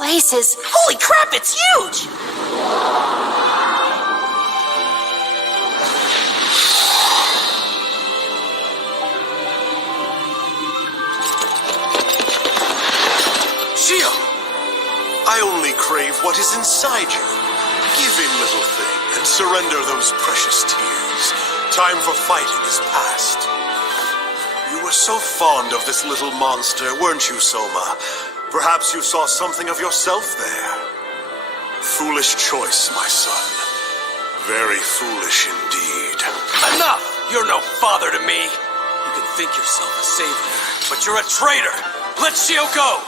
Places. Holy crap, it's huge! Shio! I only crave what is inside you. Give in, little thing, and surrender those precious tears. Time for fighting is past. You were so fond of this little monster, weren't you, Soma? Perhaps you saw something of yourself there. Foolish choice, my son. Very foolish indeed. Enough! You're no father to me. You can think yourself a savior, but you're a traitor. Let Shio go!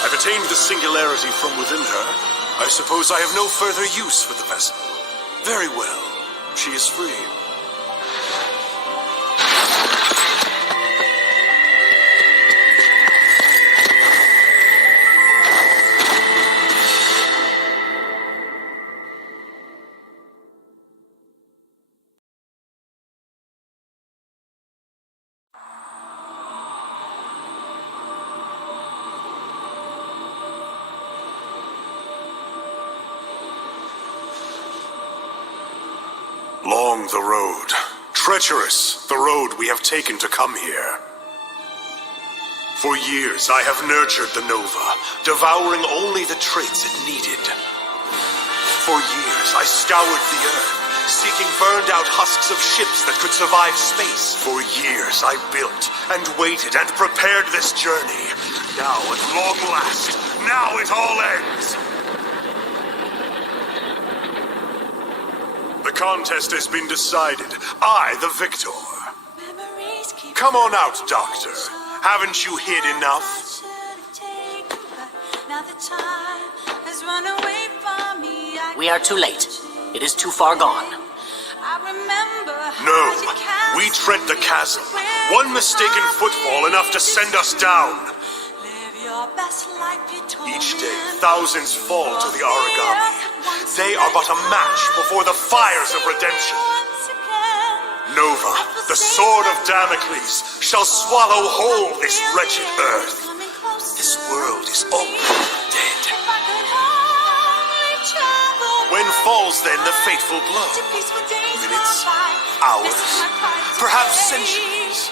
I've attained the singularity from within her. I suppose I have no further use for the vessel. Very well. She is free. Long the road, treacherous the road we have taken to come here. For years I have nurtured the Nova, devouring only the traits it needed. For years I scoured the earth, seeking burned-out husks of ships that could survive space. For years I built and waited and prepared this journey. Now at long last, now it all ends! The contest has been decided. I, the victor. Come on out, Doctor. Haven't you hid enough? We are too late. It is too far gone. No. We tread the chasm. One mistaken footfall enough to send us down. Each day, thousands fall to the origami. They are but a match before the fires of redemption. Nova, the sword of Damocles, shall swallow whole this wretched earth. This world is already dead. When falls then the fateful blow? Minutes, hours, perhaps centuries.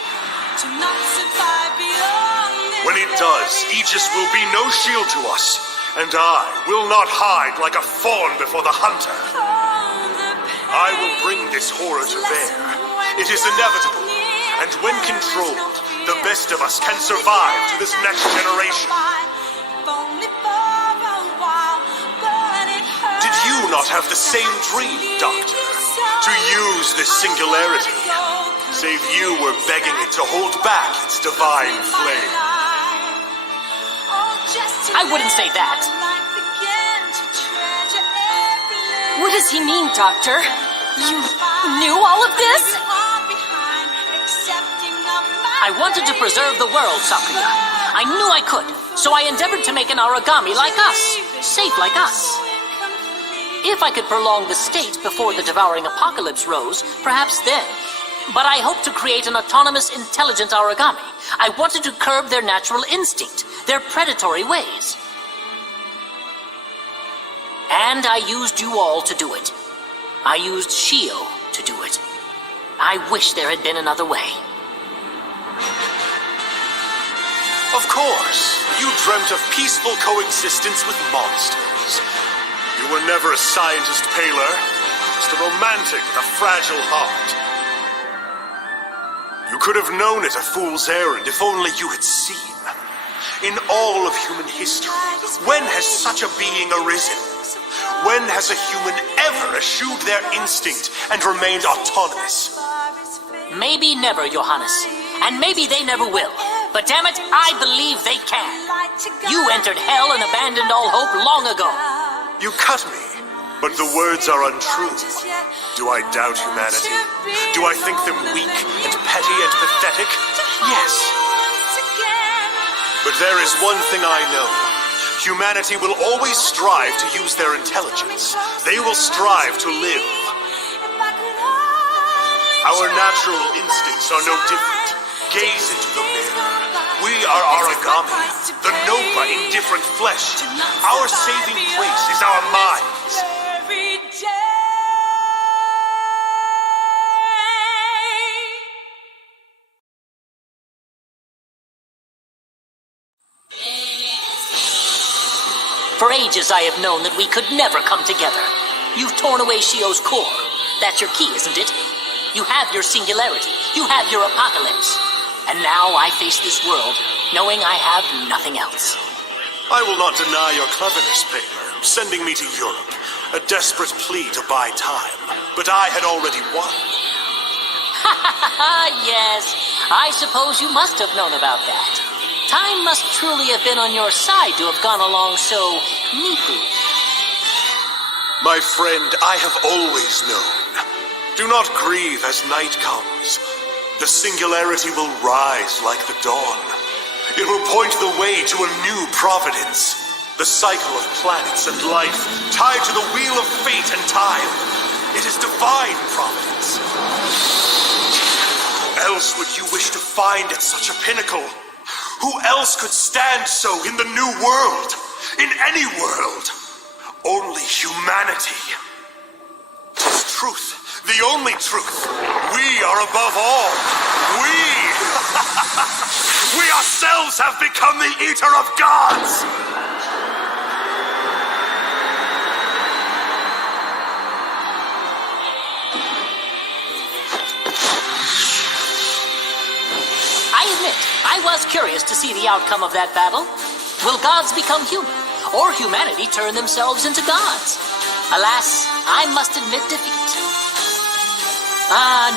When it does, Aegis will be no shield to us, and I will not hide like a fawn before the hunter. I will bring this horror to bear. It is inevitable, and when controlled, the best of us can survive to this next generation. Did you not have the same dream, Doctor? To use this singularity. Save you were begging it to hold back its divine flame. I wouldn't say that. What does he mean, Doctor? You knew all of this? I wanted to preserve the world, Sakuya. I knew I could, so I endeavored to make an origami like us, safe like us. If I could prolong the state before the devouring apocalypse rose, perhaps then. But I hoped to create an autonomous, intelligent origami. I wanted to curb their natural instinct, their predatory ways. And I used you all to do it. I used Shio to do it. I wish there had been another way. Of course, you dreamt of peaceful coexistence with monsters. You were never a scientist, Paler. Just a romantic with a fragile heart. You could have known it a fool's errand if only you had seen. In all of human history, when has such a being arisen? When has a human ever eschewed their instinct and remained autonomous? Maybe never, Johannes. And maybe they never will. But damn it, I believe they can. You entered hell and abandoned all hope long ago. You cut me, but the words are untrue. Do I doubt humanity? Do I think them weak and petty and pathetic? Yes. But there is one thing I know. Humanity will always strive to use their intelligence. They will strive to live. Our natural instincts are no different. Gaze into the mirror. We are origami, the Nova in different flesh. Our saving place is our minds. For ages I have known that we could never come together. You've torn away Shio's core. That's your key, isn't it? You have your singularity. You have your apocalypse. And now I face this world, knowing I have nothing else. I will not deny your cleverness, Paler, sending me to Europe. A desperate plea to buy time. But I had already won. Yes, I suppose you must have known about that. Time must truly have been on your side to have gone along so neatly. My friend, I have always known. Do not grieve as night comes. The singularity will rise like the dawn. It will point the way to a new providence. The cycle of planets and life, tied to the wheel of fate and time. It is divine providence. Who else would you wish to find at such a pinnacle? Who else could stand so in the new world? In any world? Only humanity. 'Tis truth. The only truth. We are above all. We ourselves have become the eater of gods. I admit, I was curious to see the outcome of that battle. Will gods become human, or humanity turn themselves into gods? Alas, I must admit defeat.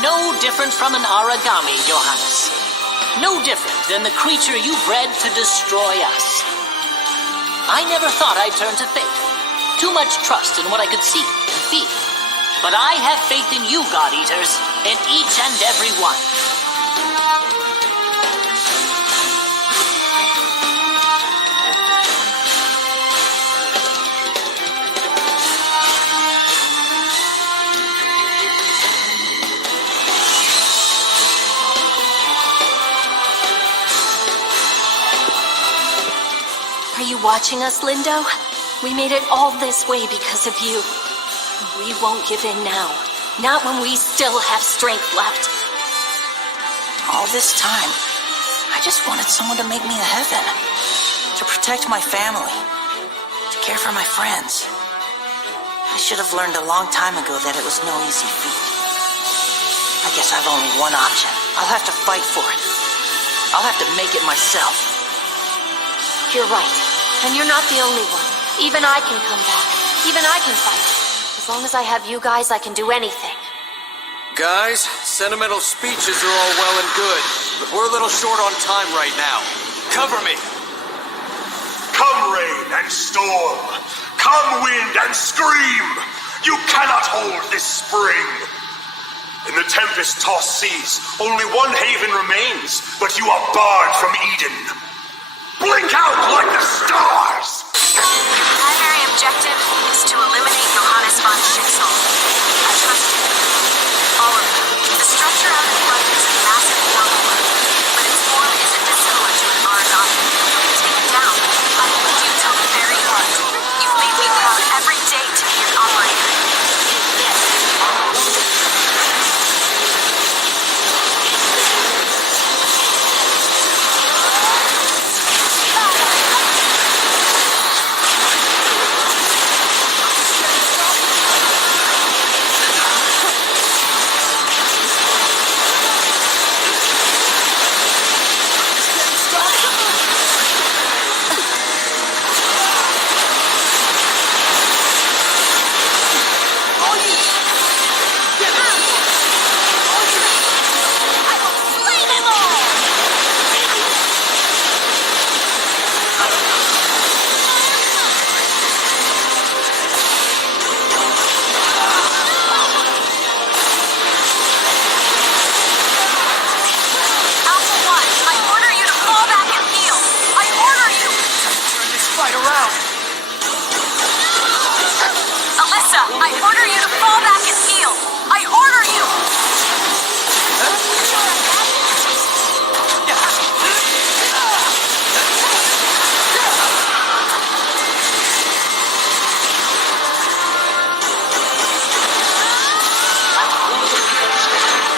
No different from an origami, Johannes. No different than the creature you bred to destroy us. I never thought I'd turn to fate. Too much trust in what I could see and feel. But I have faith in you, God Eaters, in each and every one. Are you watching us, Lindo? We made it all this way because of you. We won't give in now. Not when we still have strength left. All this time, I just wanted someone to make me a heaven. To protect my family. To care for my friends. I should have learned a long time ago that it was no easy feat. I guess I've only one option. I'll have to fight for it. I'll have to make it myself. You're right. And you're not the only one. Even I can come back. Even I can fight. long as I have you guys, I can do anything. Guys, sentimental speeches are all well and good, but we're a little short on time right now. Cover me! Come rain and storm! Come wind and scream! You cannot hold this spring! In the tempest-tossed seas, only one haven remains, but you are barred from Eden. Blink out like the stars! Primary objective is to eliminate Johannes von Schicksal. I trust you. All of you. The structure out in front is a massive wormhole, but its form isn't dissimilar to an origami. You can take it down. I will lead you till the very end. You've made me proud every day to be an operator. I order you to fall back and heal! I order you!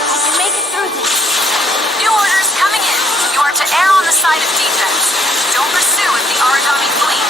I can make it through this. New orders coming in. You are to err on the side of defense. Don't pursue if the origami flee.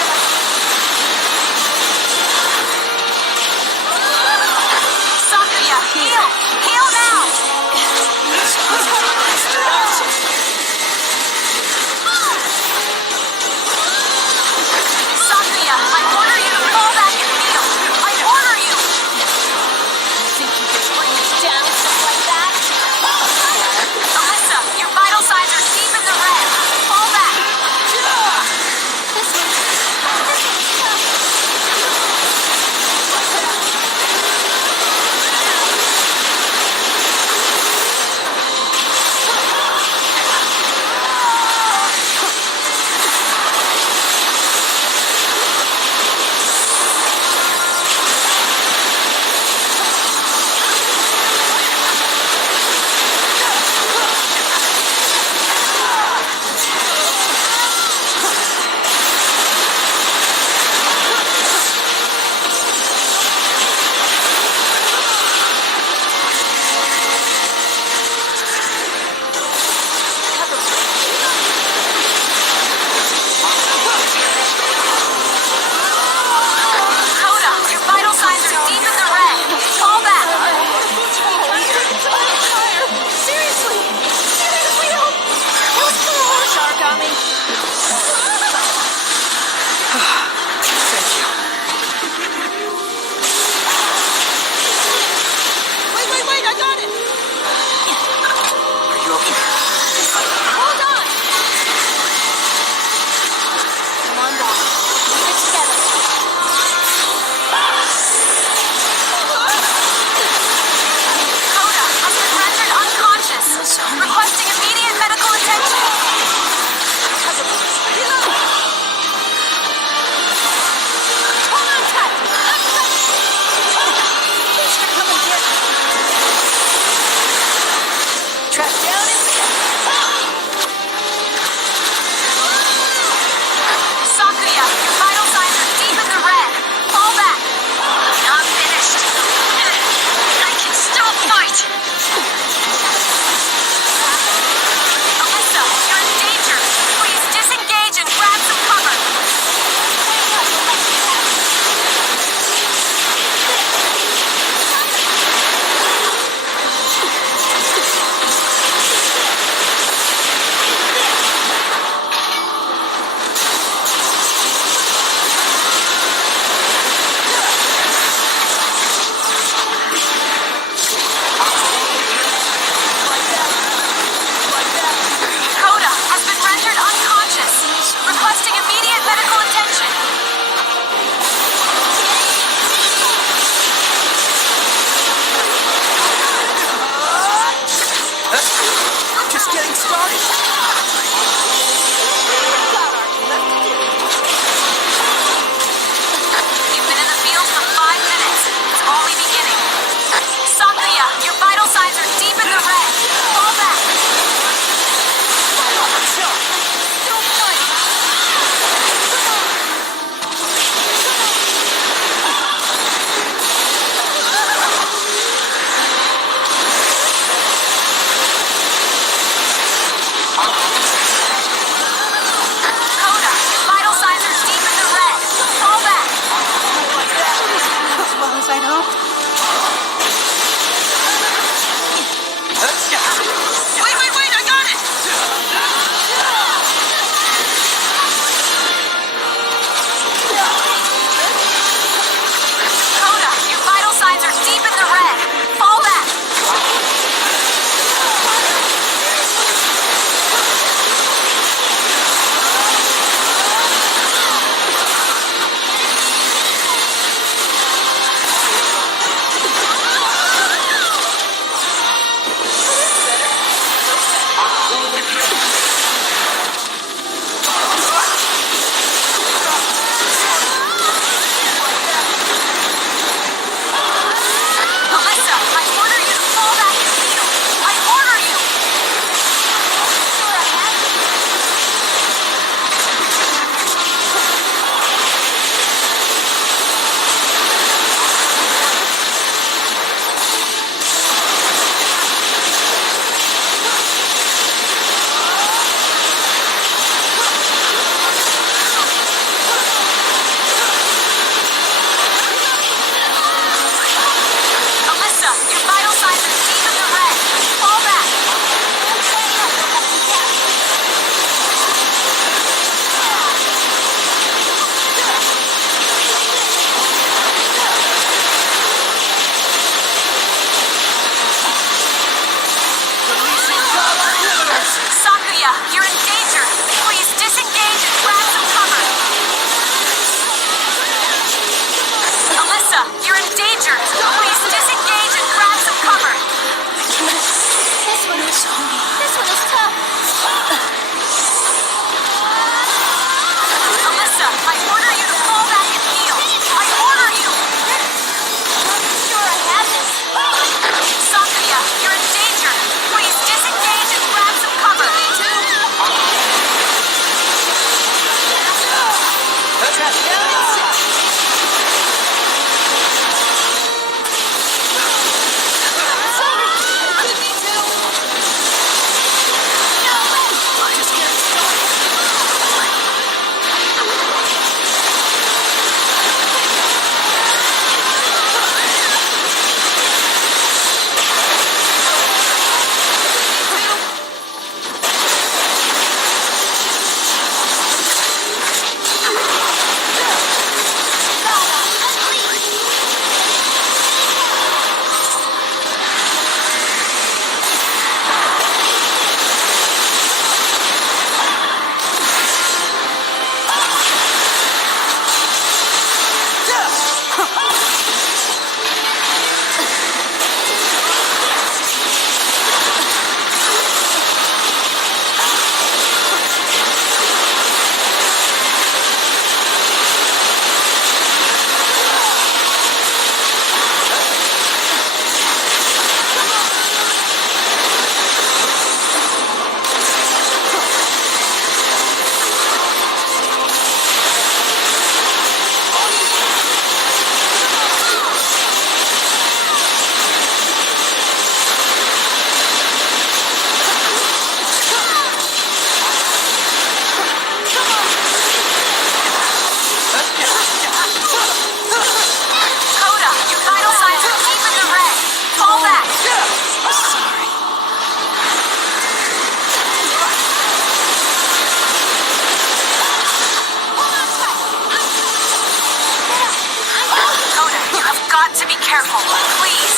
careful, please.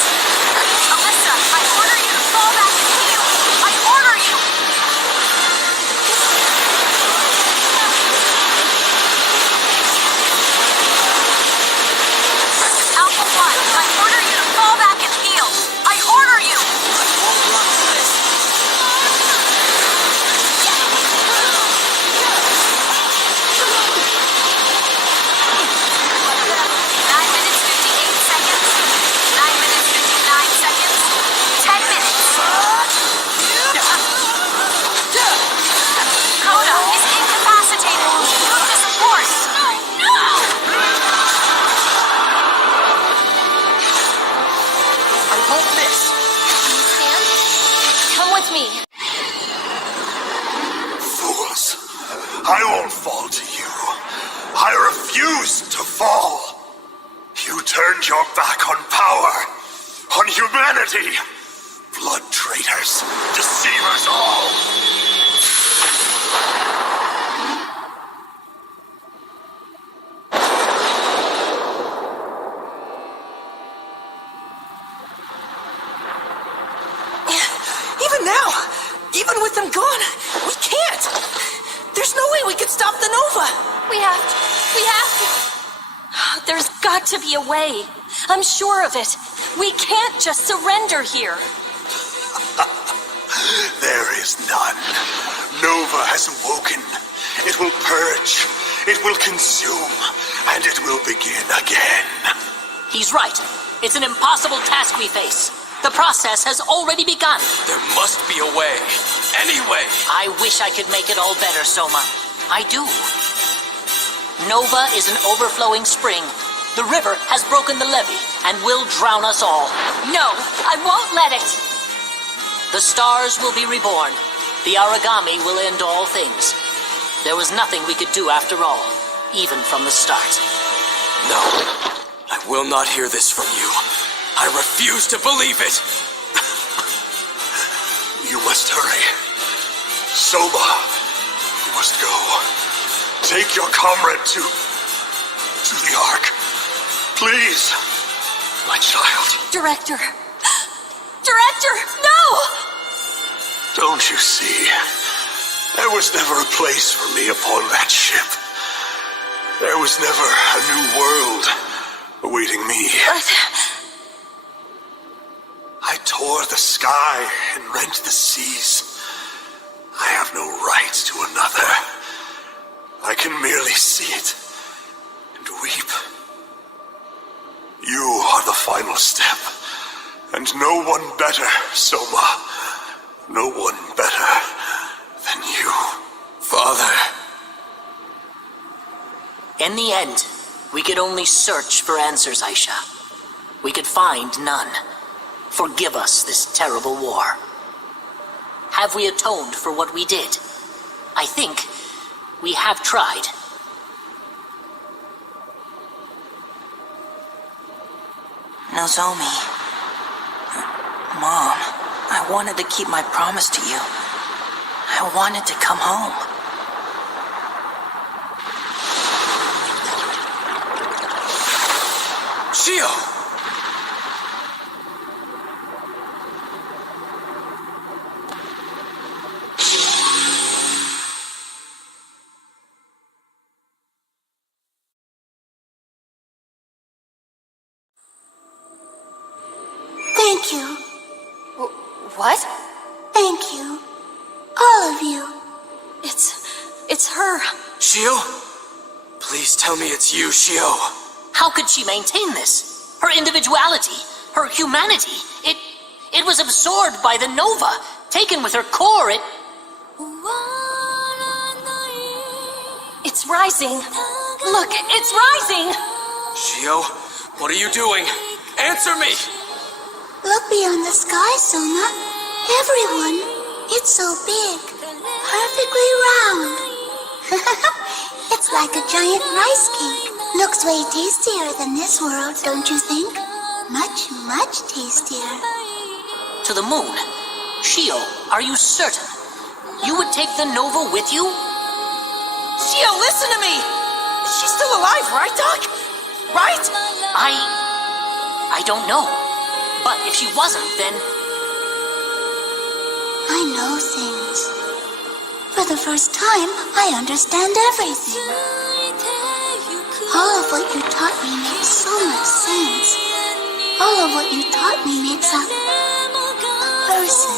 Alyssa, I order you to fall back and heal. I order you. Alpha 1, I order you to fall back and heal. I order you. I won't run from this. Me. Fools! I won't fall to you. I refuse to fall. You turned your back on power, on humanity. Blood traitors, deceivers all. Even with them gone, we can't. There's no way we could stop the Nova. We have to. There's got to be a way. I'm sure of it. We can't just surrender here. There is none. Nova has awoken. It will purge. It will consume. And it will begin again. He's right. It's an impossible task we face. The process has already begun. There must be a way. Any way. I wish I could make it all better, Soma. I do. Nova is an overflowing spring. The river has broken the levee and will drown us all. No, I won't let it. The stars will be reborn. The origami will end all things. There was nothing we could do after all, even from the start. No, I will not hear this from you. I refuse to believe it! You must hurry. Soma, you must go. Take your comrade to the Ark. Please, my child. Director! Director, no! Don't you see? There was never a place for me upon that ship. There was never a new world awaiting me. But I tore the sky and rent the seas. I have no right to another. I can merely see it and weep. You are the final step, and no one better, Soma. No one better than you. Father. In the end, we could only search for answers, Aisha. We could find none. Forgive us this terrible war. Have we atoned for what we did? I think we have tried. Nozomi. Mom, I wanted to keep my promise to you. I wanted to come home. Shio! Thank you. what? Thank you. All of you. It's her. Shio? Please tell me it's you, Shio. How could she maintain this? Her individuality, her humanity, it was absorbed by the Nova, taken with her core. It's rising. Look, it's rising. Shio, what are you doing? Answer me! Look beyond the sky, Soma. Everyone. It's so big. Perfectly round. It's like a giant rice cake. Looks way tastier than this world, don't you think? Much, much tastier. To the moon. Shio, are you certain? You would take the Nova with you? Shio, listen to me! She's still alive, right, Doc? Right? I I don't know. But if she wasn't, then... I know things. For the first time, I understand everything. All of what you taught me makes so much sense. All of what you taught me makes a person.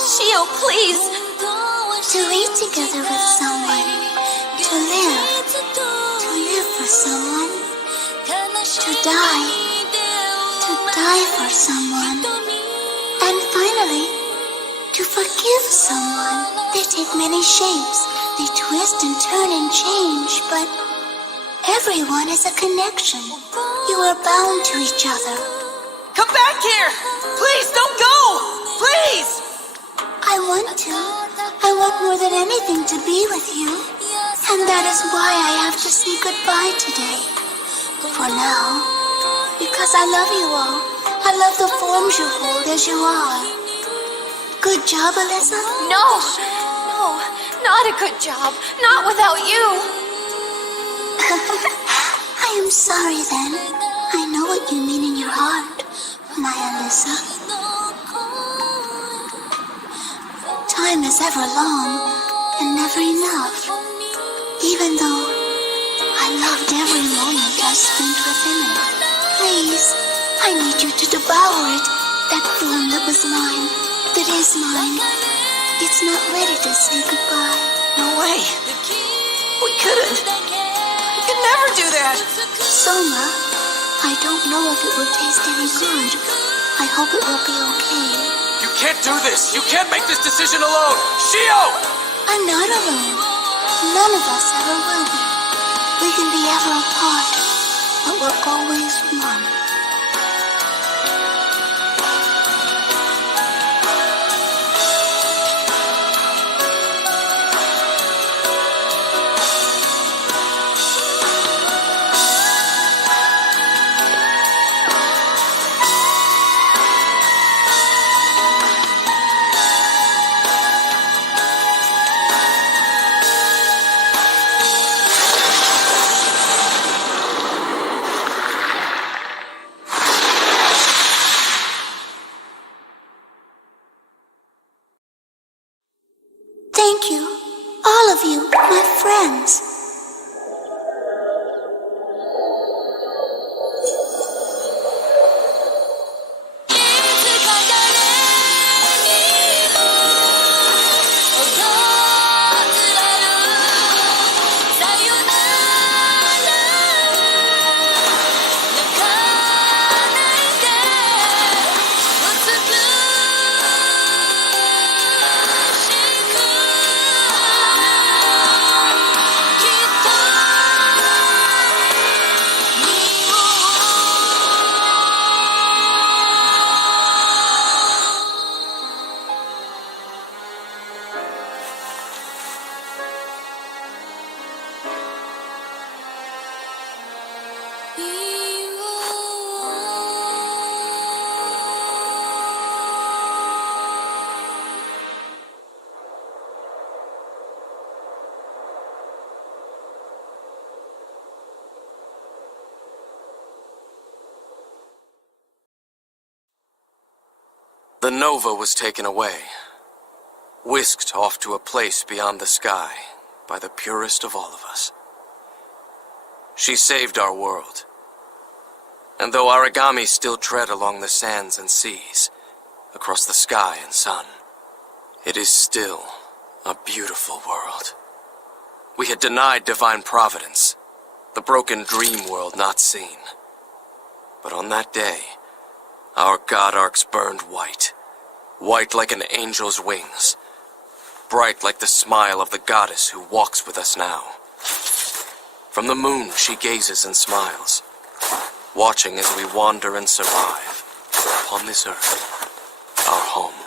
Shio, please! To eat together with someone. To live for someone. To die for someone. And finally, to forgive someone. They take many shapes. They twist and turn and change, but everyone is a connection. You are bound to each other. Come back here! Please, don't go! Please! I want to. I want more than anything to be with you. And that is why I have to say goodbye today. For now. Because I love you all. I love the forms you hold as you are. Good job, Alyssa? No, not a good job. Not without you. I am sorry then. I know what you mean in your heart, my Alyssa. Time is ever long and never enough. Even though I loved every moment I spent within it. Please, I need you to devour it, that form that was mine, that is mine. It's not ready to say goodbye. No way. We couldn't. We could never do that. Soma, I don't know if it will taste any good. I hope it will be okay. You can't do this! You can't make this decision alone! Shio! I'm not alone. None of us ever will be. We can be ever apart, but we're always one. Thank you, all of you, my friends. The Nova was taken away, whisked off to a place beyond the sky by the purest of all of us. She saved our world. And though origami still tread along the sands and seas, across the sky and sun, it is still a beautiful world. We had denied divine providence, the broken dream world not seen. But on that day, our god arcs burned white, white like an angel's wings, bright like the smile of the goddess who walks with us now. From the moon she gazes and smiles, watching as we wander and survive upon this earth, our home.